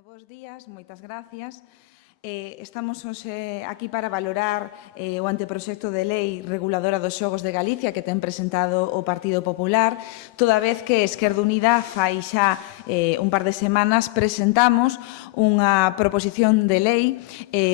Bos días, moitas gracias. Estamos hoxe aquí para valorar o anteproxecto de lei reguladora dos xogos de Galicia que ten presentado o Partido Popular, toda vez que Esquerda Unida fai xa un par de semanas presentamos unha proposición de lei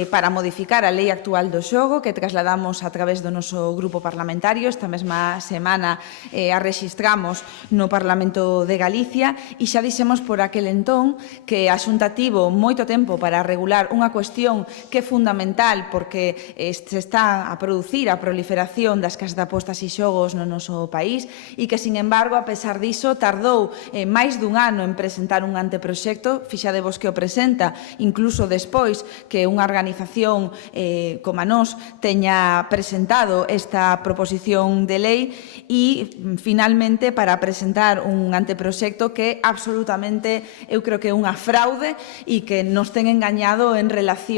para modificar a lei actual do xogo que trasladamos a través do noso grupo parlamentario. Esta mesma semana a rexistramos no Parlamento de Galicia e xa dixemos por aquel entón que a Xunta tivo moito tempo para regular unha cuestión que é fundamental porque se está a producir a proliferación das casas de apostas e xogos no noso país e que, sin embargo, a pesar diso, tardou máis dun ano en presentar un anteproxecto. Fixadevos que o presenta incluso despois que unha organización como a nós teña presentado esta proposición de lei e, finalmente, para presentar un anteproxecto que absolutamente, eu creo que é unha fraude e que nos ten engañado en relación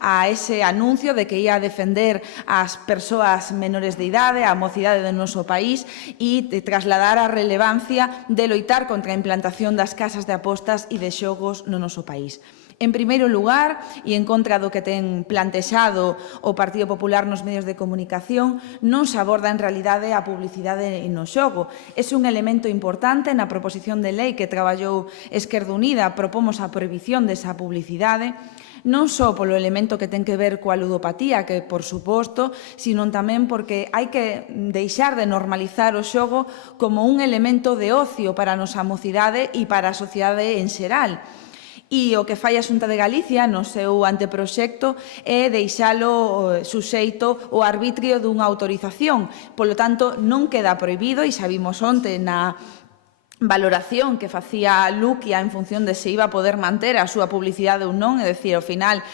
a ese anuncio de que ia defender as persoas menores de idade, a mocidade do noso país e de trasladar a relevancia de loitar contra a implantación das casas de apostas e de xogos no noso país. En primeiro lugar, e en contra do que ten plantexado o Partido Popular nos medios de comunicación, non se aborda en realidade a publicidade no xogo. É un elemento importante na proposición de lei que traballou Esquerda Unida. Propomos a prohibición desa publicidade, non só polo elemento que ten que ver coa ludopatía, que, por suposto, sino tamén porque hai que deixar de normalizar o xogo como un elemento de ocio para a nosa mocidade e para a sociedade en xeral. E o que fai a Xunta de Galicia no seu anteproxecto é deixalo suxeito ao arbitrio dunha autorización. Polo tanto, non queda prohibido, e xa vimos onte na valoración que facía Luquia en función de se iba a poder manter a súa publicidade ou non, é dicir, ao final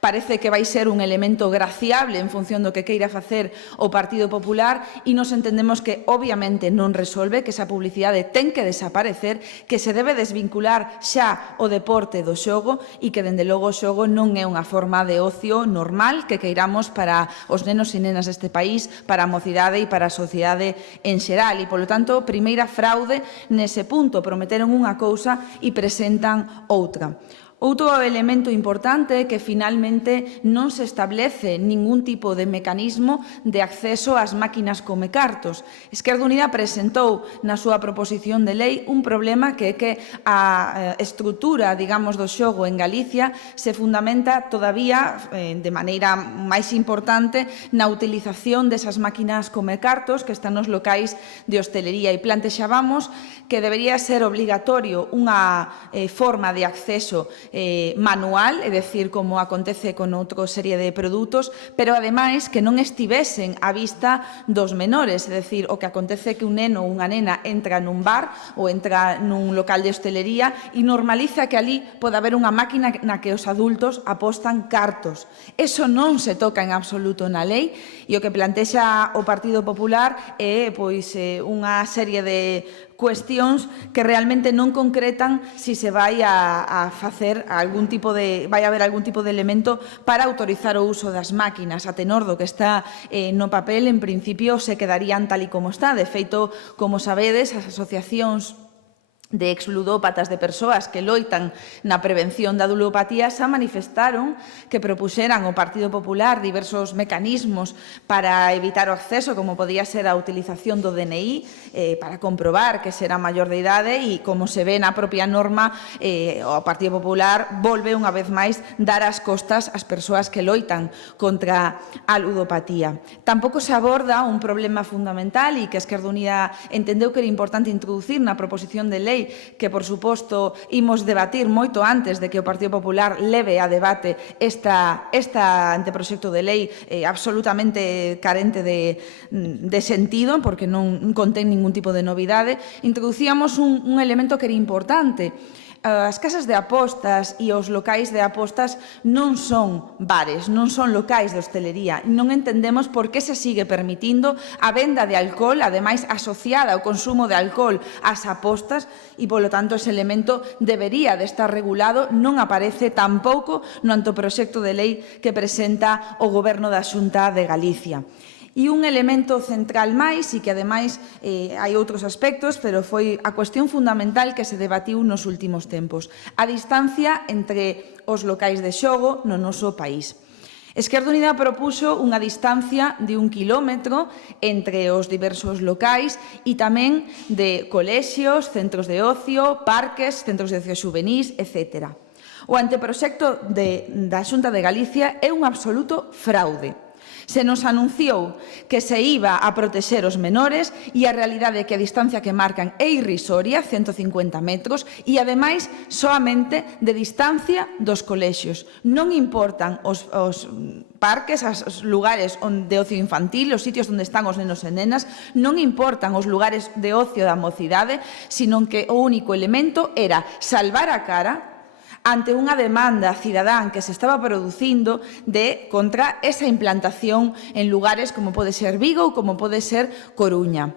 parece que vai ser un elemento graciable en función do que queira facer o Partido Popular e nos entendemos que obviamente non resolve, que esa publicidade ten que desaparecer, que se debe desvincular xa o deporte do xogo e que, dende logo, o xogo non é unha forma de ocio normal que queiramos para os nenos e nenas deste país, para a mocidade e para a sociedade en xeral. E, polo tanto, primeira fraude nese punto. Prometeron unha cousa e presentan outra. Outro elemento importante é que finalmente non se establece ningún tipo de mecanismo de acceso ás máquinas come cartos. Esquerda Unida presentou na súa proposición de lei un problema que é que a estrutura, digamos, do xogo en Galicia se fundamenta todavía de maneira máis importante na utilización desas máquinas come cartos que están nos locais de hostelería e plantexábamos que debería ser obligatorio unha forma de acceso manual, é dicir, como acontece con outra serie de produtos, pero ademais que non estivesen á vista dos menores, é dicir, o que acontece que un neno ou unha nena entra nun bar ou entra nun local de hostelería e normaliza que ali pode haber unha máquina na que os adultos apostan cartos. Eso non se toca en absoluto na lei e o que plantexa o Partido Popular é unha serie de cuestións que realmente non concretan si se vai a facer vai haber algún tipo de elemento para autorizar o uso das máquinas. A tenor do que está no papel, en principio, se quedarían tal e como está. De feito, como sabedes, as asociacións de exludópatas, de persoas que loitan na prevención da ludopatía, xa manifestaron que propuxeran ao Partido Popular diversos mecanismos para evitar o acceso, como podía ser a utilización do DNI para comprobar que será maior de idade e, como se ve na propia norma, o Partido Popular volve unha vez máis dar as costas ás persoas que loitan contra a ludopatía. Tampouco se aborda un problema fundamental e que a Esquerda Unida entendeu que era importante introducir na proposición de lei que, por suposto, imos debatir moito antes de que o Partido Popular leve a debate esta anteproxecto de lei absolutamente carente de sentido, porque non contén ningún tipo de novidade. Introducíamos un elemento que era importante. As casas de apostas e os locais de apostas non son bares, non son locais de hostelería. Non entendemos por que se sigue permitindo a venda de alcohol, ademais asociada ao consumo de alcohol ás apostas, e, polo tanto, ese elemento debería de estar regulado. Non aparece tampouco no anteproxecto de lei que presenta o Goberno da Xunta de Galicia. E un elemento central máis, e que ademais hai outros aspectos, pero foi a cuestión fundamental que se debatiu nos últimos tempos, a distancia entre os locais de xogo no noso país. Esquerda Unida propuxo unha distancia de 1 quilómetro entre os diversos locais e tamén de colexios, centros de ocio, parques, centros de ocio xuvenís, etc. O anteproxecto da Xunta de Galicia é un absoluto fraude. Se nos anunciou que se iba a protexer os menores e a realidade é que a distancia que marcan é irrisoria, 150 metros, e ademais soamente de distancia dos colexios. Non importan os parques, os lugares de ocio infantil, os sitios onde están os nenos e nenas, non importan os lugares de ocio da mocidade, sino que o único elemento era salvar a cara ante unha demanda cidadán que se estaba producindo contra esa implantación en lugares como pode ser Vigo ou como pode ser Coruña.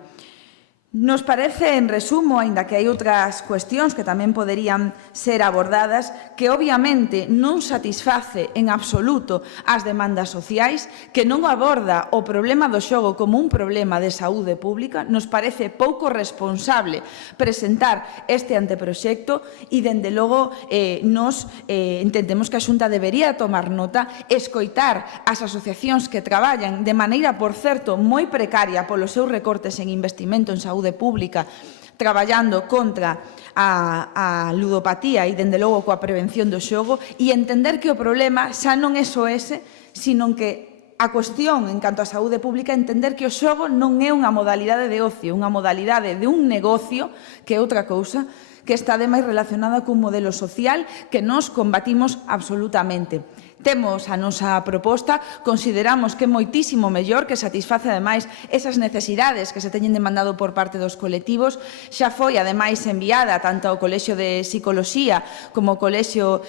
Nos parece, en resumo, aínda que hai outras cuestións que tamén poderían ser abordadas, que obviamente non satisface en absoluto as demandas sociais, que non aborda o problema do xogo como un problema de saúde pública. Nos parece pouco responsable presentar este anteproxecto e, dende logo, nos entendemos que a Xunta debería tomar nota, escoitar as asociacións que traballan de maneira, por certo, moi precaria polos seus recortes en investimento en saúde pública, traballando contra a ludopatía e, dende logo, coa prevención do xogo, e entender que o problema xa non é só ese, sino que a cuestión, en canto á saúde pública, entender que o xogo non é unha modalidade de ocio, unha modalidade de un negocio, que é outra cousa, que está ademais relacionada cun modelo social que nós combatimos absolutamente. Temos a nosa proposta, consideramos que é moitísimo mellor, que satisface ademais esas necesidades que se teñen demandado por parte dos colectivos. Xa foi ademais enviada tanto ao Colexio de Psicoloxía como ao Colexio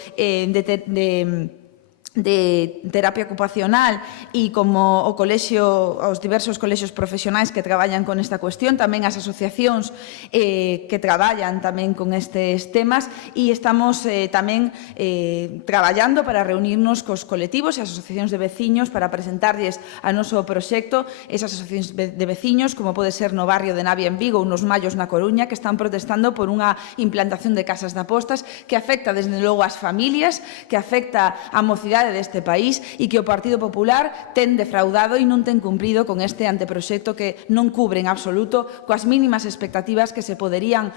de terapia ocupacional e como os diversos colexios profesionais que traballan con esta cuestión, tamén as asociacións que traballan tamén con estes temas, e estamos tamén traballando para reunirnos cos colectivos e as asociacións de veciños para presentarlles a noso proxecto, esas asociacións de veciños, como pode ser no barrio de Navia en Vigo ou nos Mallos na Coruña, que están protestando por unha implantación de casas de apostas que afecta desde logo ás familias, que afecta á mocidade deste país e que o Partido Popular ten defraudado e non ten cumprido con este anteproxecto que non cubre en absoluto coas mínimas expectativas que se poderían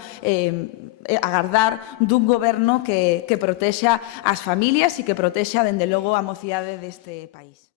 agardar dun goberno que protexa as familias e que protexa, dende logo, a mocidade deste país.